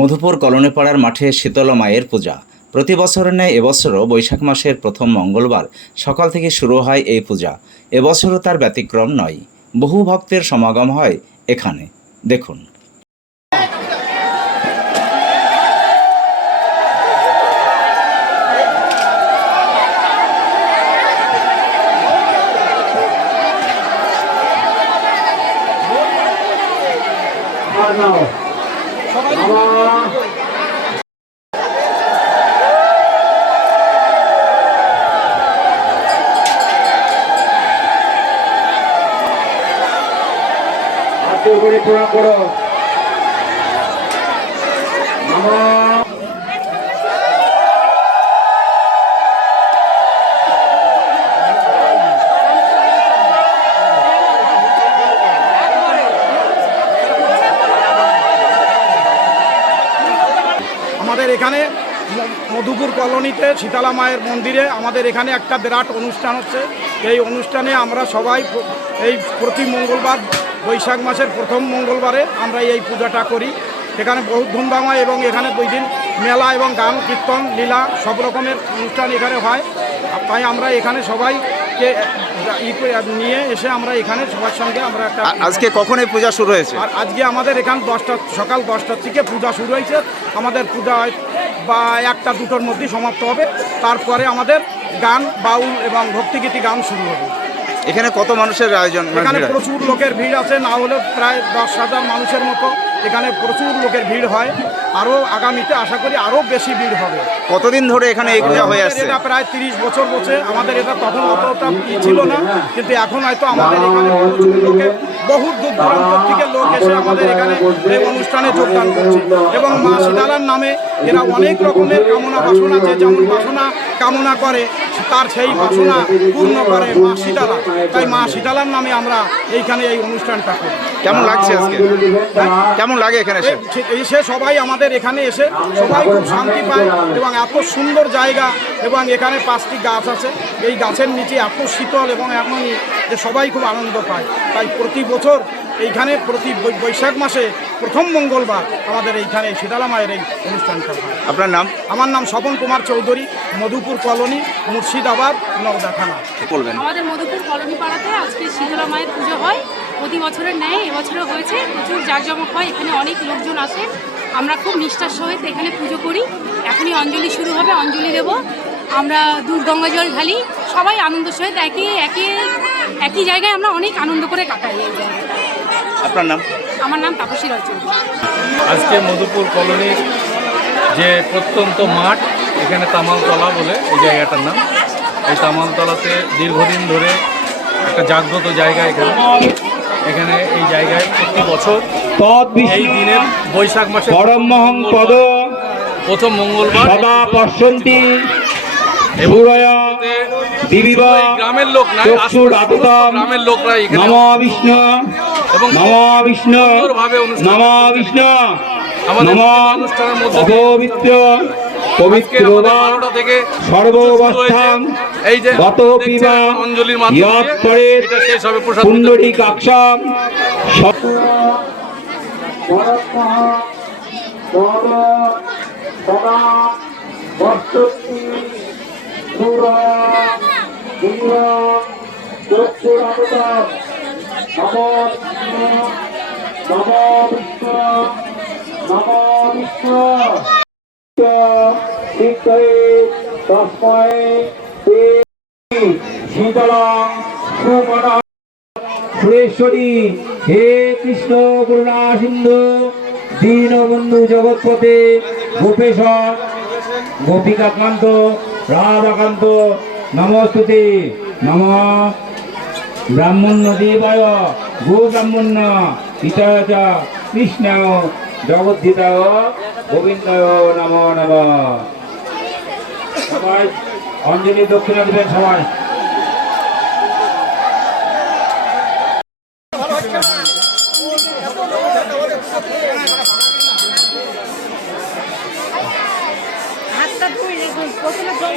মধুপুর কলোনিপাড়ার মাঠে শীতলা মায়ের পূজা। প্রতি বছরের ন্যায় এবছরও বৈশাখ মাসের প্রথম মঙ্গলবার সকাল থেকে শুরু হয় এই পূজা। এবছরও তার ব্যতিক্রম নয়। বহু ভক্তের সমাগম হয় এখানে। দেখুন। হাতের করে পুরা করো। মামা। মধুপুর কলোনিতে শীতলা মায়ের মন্দিরে আমাদের এখানে একটা বিরাট অনুষ্ঠান হচ্ছে। এই অনুষ্ঠানে আমরা সবাই এই প্রতি মঙ্গলবার, বৈশাখ মাসের প্রথম মঙ্গলবারে আমরা এই পূজাটা করি। এখানে বহু ধুমধাম হয় এবং এখানে দুই দিন মেলা এবং গান, কীর্তন, লীলা সব রকমের অনুষ্ঠান এখানে হয়। তাই আমরা এখানে সবাইকে ই করে নিয়ে এসে আমরা এখানে সবার সঙ্গে আমরা একটা আজকে কখন এই পূজা শুরু হয়েছে? আর আজকে আমাদের এখানে দশটা সকাল দশটার থেকে পূজা শুরু হয়েছে। আমাদের পূজা হয় বা একটা দুটোর মধ্যেই সমাপ্ত হবে। তারপরে আমাদের গান বাউল এবং ভক্তিগীতি গান শুরু হবে। এখানে কত মানুষের আয়োজন? এখানে প্রচুর লোকের ভিড় আছে। না হলে প্রায় দশ হাজার মানুষের মতো এখানে প্রচুর লোকের ভিড় হয়। আরও আগামীতে আশা করি আরও বেশি ভিড় হবে। কতদিন ধরে এখানে এই পূজা হয়ে আসছে? এটা প্রায় তিরিশ বছর বসে আমাদের এটা তখন অতটা ই ছিল না কিন্তু এখন হয়তো আমাদের এখানে প্রচুর লোকে বহু দূর দূরান্ত থেকে লোক এসে আমাদের এখানে এই অনুষ্ঠানে যোগদান করছে। এবং মা সীতালার নামে এরা অনেক রকমের কামনা বাসনা যে যেমন বাসনা কামনা করে তার সেই বাসনা পূর্ণ করে মা সীতালা তাই মা সীতালার নামে আমরা এইখানে এই অনুষ্ঠানটা করি। কেমন লাগছে আজকে? কেমন লাগে এখানে এসে সবাই আমাদের এখানে এসে সবাই খুব শান্তি পায় এবং এত সুন্দর জায়গা এবং এখানে পাঁচটি গাছ আছে। এই গাছের নিচে এত শীতল এবং এমনই যে সবাই খুব আনন্দ পায়। তাই প্রতি বছর এইখানে প্রতি বৈ- বৈশাখ মাসে প্রথম মঙ্গলবার আমাদের এইখানে শীতলা মায়ের এই অনুষ্ঠানটা হয়। আপনার নাম? আমার নাম স্বপন কুমার চৌধুরী মধুপুর কলোনি মুর্শিদাবাদ নওদা থানা। বলবেন? আমাদের মধুপুর কলোনি পাড়াতে আজকে শীতলা মায়ের পুজো হয়। প্রতি বছরের ন্যায় এবছরও হয়েছে প্রচুর জাঁকজমক হয় এখানে অনেক লোকজন আসে। আমরা খুব নিষ্ঠার সহিত এখানে পুজো করি। এখনই অঞ্জলি শুরু হবে অঞ্জলি দেব। আমরা দুধ গঙ্গা জল ঢালি সবাই আনন্দ সহিত একই একই একই জায়গায় আমরা অনেক আনন্দ করে কাটাই এই জায়গাটা আপনার নাম? আমার নাম তাপসী রয় চৌধুরী। আজকে মধুপুর কলোনির যে প্রত্যন্ত মাঠ এখানে তামালতলা বলে এই জায়গাটার নাম। এই তামালতলাতে দীর্ঘদিন ধরে একটা জাগ্রত জায়গা এখানে। এখানে এই জায়গায় প্রতি বছর এই দিনের বৈশাখ মাসে পরমহং পদ। প্রথম মঙ্গলবার। সদা পশ্যন্তি। গ্রামের লোক নাই গ্রামের লোকরা এখানে নম বিষ্ণু। এবং নম বিষ্ণু বিষ্ণু নম আজকে পবিত্র বারোটা থেকে সর্ববস্থান এই যে গত পিবা অঞ্জলির মাধ্যমে এটা শেষ হবে প্রসাদ কুণ্ডলী কাক্ষম তস্ময় শীতলং সুমনা সুরেশ্বরী, হে কৃষ্ণ করুণা সিন্ধু, দীনবন্ধু জগৎপতে গোপেশ গোপিকাকান্ত রাধাকান্ত নমস্তুতে, নম ব্রাহ্মণ্য দেবায় গো ব্রাহ্মণ্য পিতায় চ কৃষ্ণ জগদ্ধিতায় গোবিন্দ নম নম। সবাই অঞ্জলি দক্ষিণা দেবেন সবাই হাতটা ধুই প্রথমে জল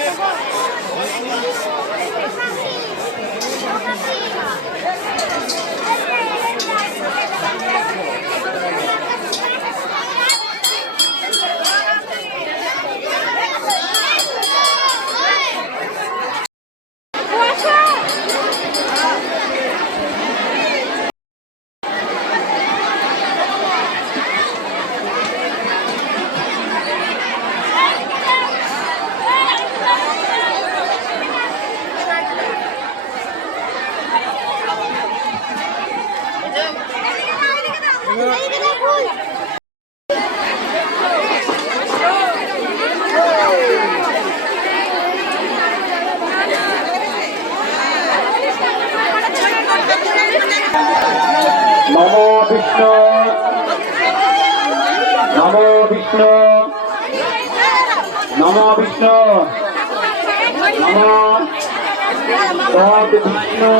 তদ বিষ্ণু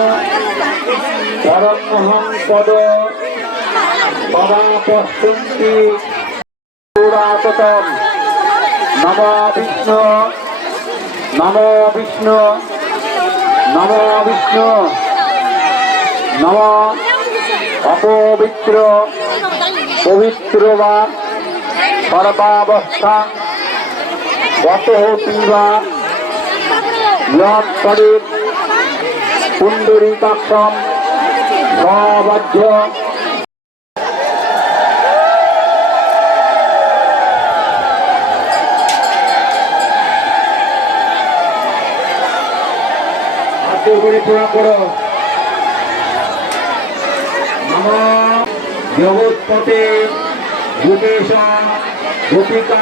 পরমহং পদ বাবা পশ্যন্তি পুরাততম নম বিষ্ণু নম বিষ্ণু নম বিষ্ণু নম অপবিত্র পবিত্র বা সর্বাবস্থা গত হতিবা ইয়ৎপরে সবাধ্য হাতে করে পুরা করো। জগৎপতে ভূতেশ গোপিকা।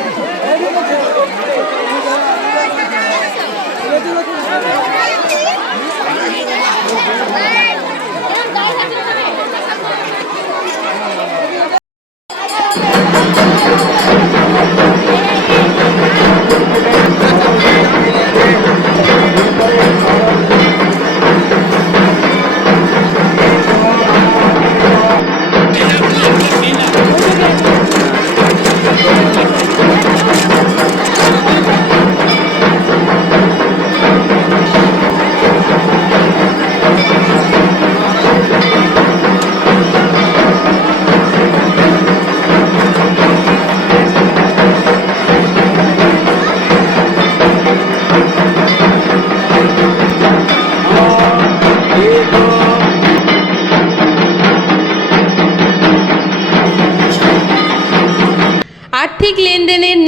감사합니다.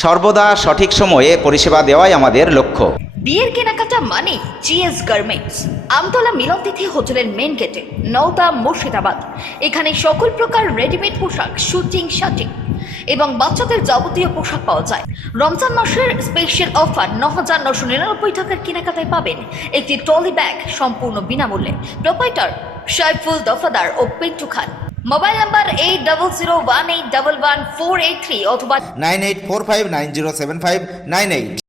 সর্বদা সঠিক সময়ে পরিষেবা দেওয়াই আমাদের লক্ষ্য। বিয়ের কেনাকাটা মানে জিএস গার্মেন্টস। আমতলা মিলনতিথি হোটেলের মেন গেটে নওদা মুর্শিদাবাদ। এখানে সকল প্রকার রেডিমেড পোশাক শুটিং শাটিং এবং বাচ্চাদের যাবতীয় পোশাক পাওয়া যায়। রমজান মাসের স্পেশাল অফার ন হাজার নশো নিরানব্বই টাকার কেনাকাটায় পাবেন একটি ট্রলি ব্যাগ সম্পূর্ণ বিনামূল্যে। প্রোপাইটার সাইফুল দফাদার ও Pintu Khan. Mobile number eight double zero one eight double one four eight three অথবা nine eight four five nine zero seven five nine eight